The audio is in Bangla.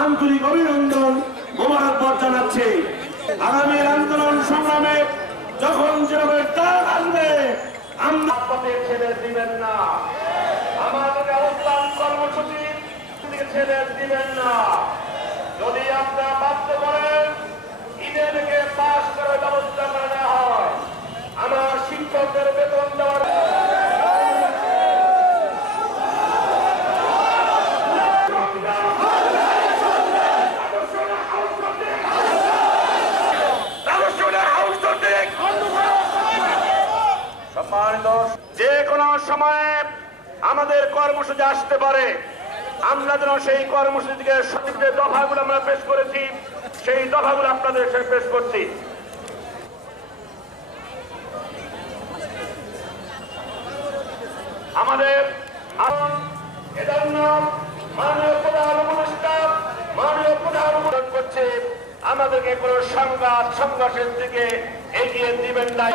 আন্তরিক অভিনন্দন মোবারকবাদ জানাচ্ছি। আগামী আন্দোলন সংগ্রামে যখন যেভাবে ডাক আসবে আমরা পথে ছেড়ে দিবেন না। আমাদের অবস্থান কর্মসূচি ছেড়ে দিবেন না। যদি আমরা বাধ্য যে কোনো সময়ে আমাদের কর্মসূচি আসতে পারে। আমরা যেন সেই কর্মসূচিকে যে দফাগুলো আমরা পেশ করেছি, সেই দফাগুলো আপনাদের পেশ করছি। আমাদের এজন্য মাননীয় প্রধান উপদেষ্টা প্রধান করছে, আমাদেরকে কোন সংঘাত, সংঘর্ষের দিকে এগিয়ে দিবেন না।